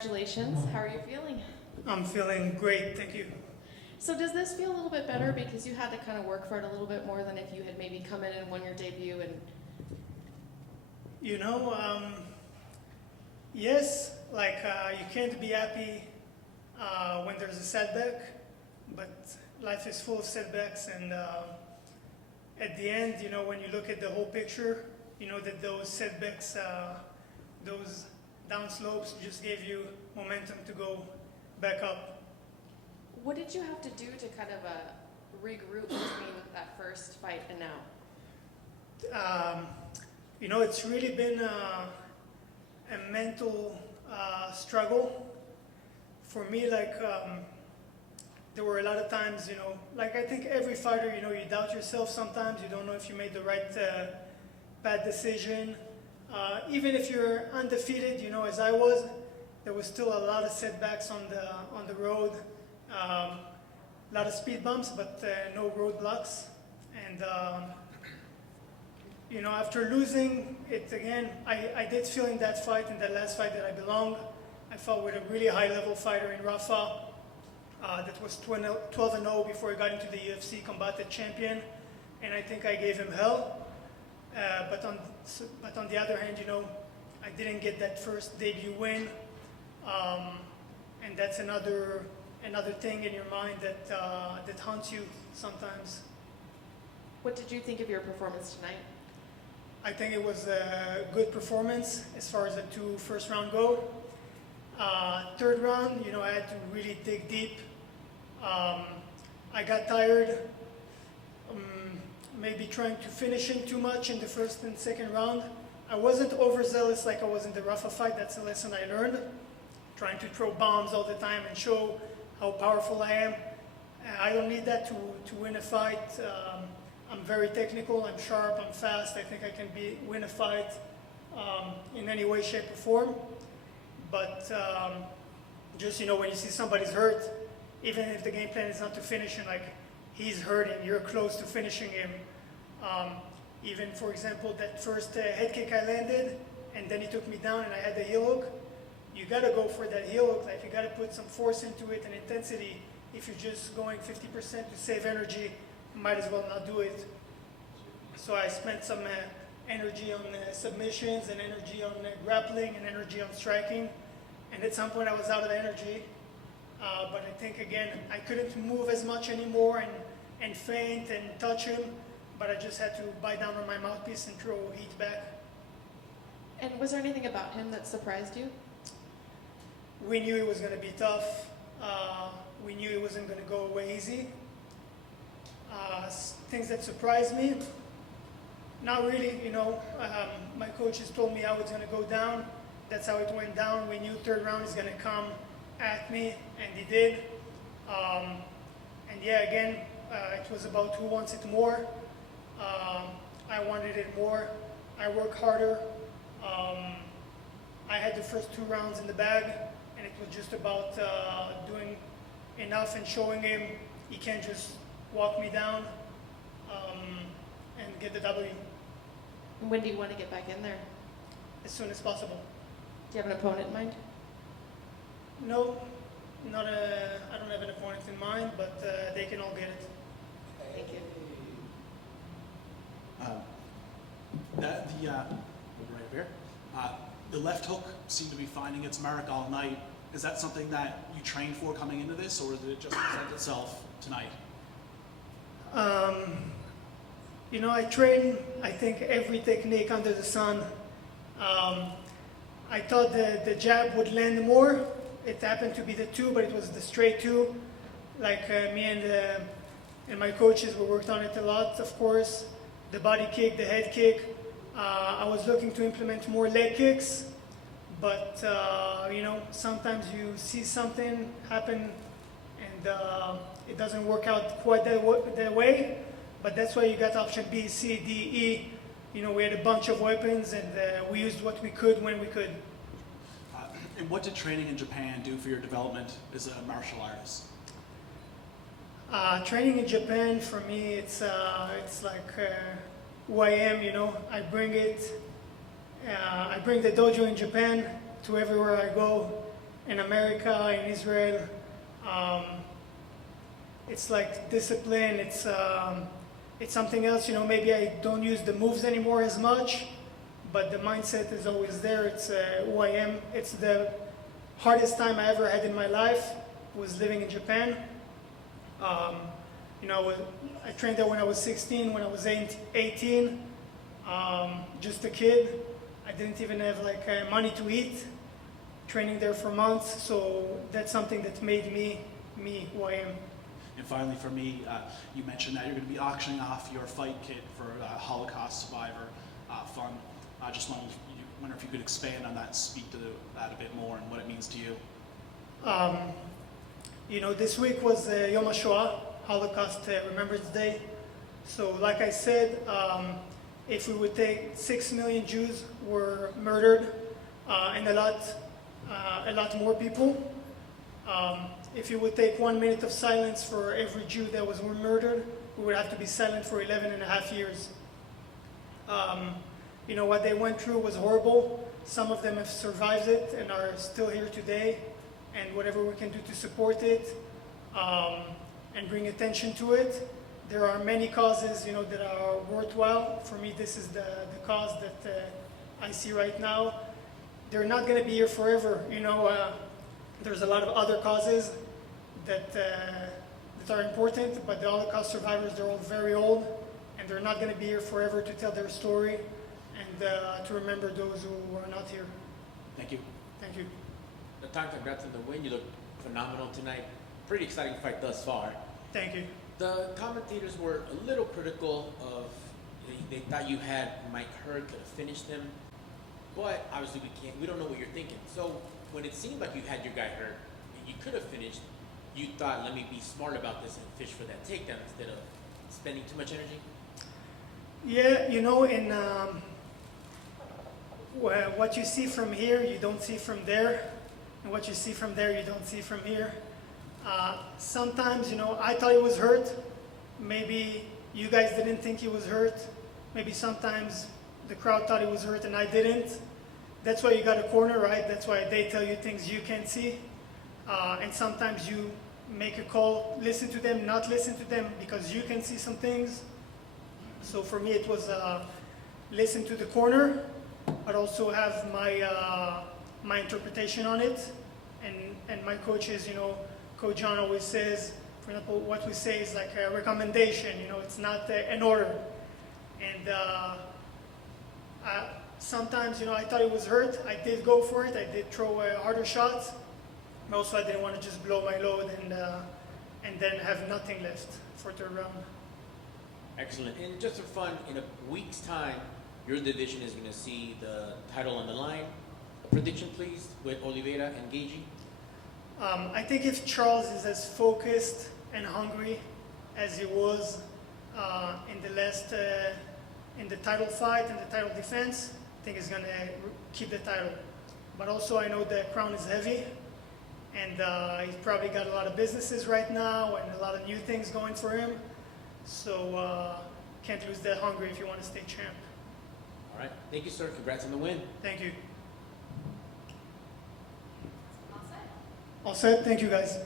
Congratulations. How are you feeling? I'm feeling great, thank you. So does this feel a little bit better because you had to kind of work for it a little bit more than if you had maybe come in and won your debut and You know, yes, you can't be happy when there's a setback, but life is full of setbacks, and at the end, you know, when you look at the whole picture, you know that those setbacks, those down slopes just gave you momentum to go back up. what did you have to do to kind of regroup between that first fight and now? You know, it's really been a mental struggle for me. There were a lot of times, you know, like I think every fighter, you know, you doubt yourself sometimes. You don't know if you made the right bad decision. Even if you're undefeated, you know, as I was, there was still a lot of setbacks on the road. A lot of speed bumps, but no roadblocks. And you know, after losing it again, I did feel in that fight, in that last fight, that I belonged. I fought with a really high-level fighter in Rafa that was 12-0 before he got into the UFC combatant champion, and I think I gave him hell. But on the other hand, you know, I didn't get that first debut win, and that's another thing in your mind that haunts you sometimes. What did you think of your performance tonight? I think it was a good performance as far as the two first round go. Third round, you know, I had to really dig deep. I got tired, maybe trying to finish him too much in the first and second round. I wasn't overzealous like I was in the Rafa fight. That's a lesson I learned. Trying to throw bombs all the time and show how powerful I am. I don't need that to win a fight. I'm very technical, I'm sharp, I'm fast. I think I can win a fight in any way, shape, or form. But just, you know, when you see somebody's hurt, even if the game plan is not to finish him, like he's hurt and you're close to finishing him. Even, for example, that first head kick I landed, and then he took me down and I had the heel hook. You got to go for that heel hook. Like, you got to put some force into it and intensity. If you're just going 50% to save energy, might as well not do it. So I spent some energy on submissions and energy on grappling and energy on striking. And at some point I was out of energy. But I think, again, I couldn't move as much anymore and feint and touch him. But I just had to bite down on my mouthpiece and throw heat back. And was there anything about him that surprised you? We knew it was going to be tough. We knew it wasn't going to go away easy. Things that surprised me, not really, you know. My coaches told me how it's going to go down. That's how it went down. We knew third round is going to come at me, and he did. And yeah, again, it was about who wants it more. I wanted it more. I work harder. I had the first 2 rounds in the bag, and it was just about doing enough and showing him he can't just walk me down and get the W. When do you want to get back in there? As soon as possible. Do you have an opponent in mind? No, I don't have an opponent in mind, but they can all get it. Thank you. Right here. The left hook seemed to be finding its mark all night. Is that something that you trained for coming into this, or did it just present itself tonight? You know, I train, I think, every technique under the sun. I thought the jab would land more. It happened to be the 2, but it was the straight 2. Like me and my coaches, we worked on it a lot, of course. The body kick, the head kick. I was looking to implement more leg kicks, but you know, sometimes you see something happen and it doesn't work out quite that way. But that's why you got option B, C, D, E. You know, we had a bunch of weapons, and we used what we could when we could. And what did training in Japan do for your development as a martial artist? Training in Japan, for me, it's like who I am, you know. I bring it. I bring the dojo in Japan to everywhere I go. in America, in Israel, it's like discipline. It's something else. You know, maybe I don't use the moves anymore as much, but the mindset is always there. It's who I am. It's the hardest time I ever had in my life was living in Japan. You know, I trained there when I was 16, when I was 18, just a kid. I didn't even have like money to eat, training there for months. So that's something that made me who I am. And finally, for me, you mentioned that you're going to be auctioning off your fight kit for Holocaust survivor fund. I just wonder if you could expand on that, speak to that a bit more and what it means to you. You know, this week was Yom HaShoah, Holocaust Remembrance Day. So like I said, if we would take 6 million Jews were murdered and a lot more people, if you would take 1 minute of silence for every Jew that was murdered, we would have to be silent for 11 and a half years. You know, what they went through was horrible. Some of them have survived it and are still here today. And whatever we can do to support it and bring attention to it. There are many causes, you know, that are worthwhile. For me, this is the cause that I see right now. They're not going to be here forever. You know, there's a lot of other causes that are important, but the Holocaust survivors, they're all very old, and they're not going to be here forever to tell their story and to remember those who are not here. Thank you. Thank you. Natan, congrats on the win. You look phenomenal tonight. Pretty exciting fight thus far. Thank you. The commentators were a little critical of, they thought you had Mike Hurd, could have finished him, but obviously we don't know what you're thinking. So when it seemed like you had your guy hurt and you could have finished, you thought, let me be smart about this and fish for that takedown instead of spending too much energy? Yeah, you know, in what you see from here, you don't see from there. And what you see from there, you don't see from here. Sometimes, you know, I thought he was hurt. Maybe you guys didn't think he was hurt. Maybe sometimes the crowd thought he was hurt and I didn't. That's why you got a corner, right? That's why they tell you things you can't see. And sometimes you make a call, listen to them, not listen to them, because you can see some things. So for me, it was listen to the corner, but also have my interpretation on it. And my coaches, you know, Coach John always says, for example, what we say is like a recommendation, you know, it's not an order. And sometimes, you know, I thought it was hurt. I did go for it. I did throw harder shots. Also, I didn't want to just blow my load and then have nothing left for third round. Excellent. And just for fun, in a week's time, your division is going to see the title on the line. A prediction, please, with Oliveira and Gagey. I think if Charles is as focused and hungry as he was in the last, in the title fight and the title defense, I think he's going to keep the title. But also I know the crown is heavy, and he's probably got a lot of businesses right now and a lot of new things going for him. So can't lose that hungry if you want to stay champ. All right. Thank you, sir. Congrats on the win. Thank you. All set. Thank you, guys.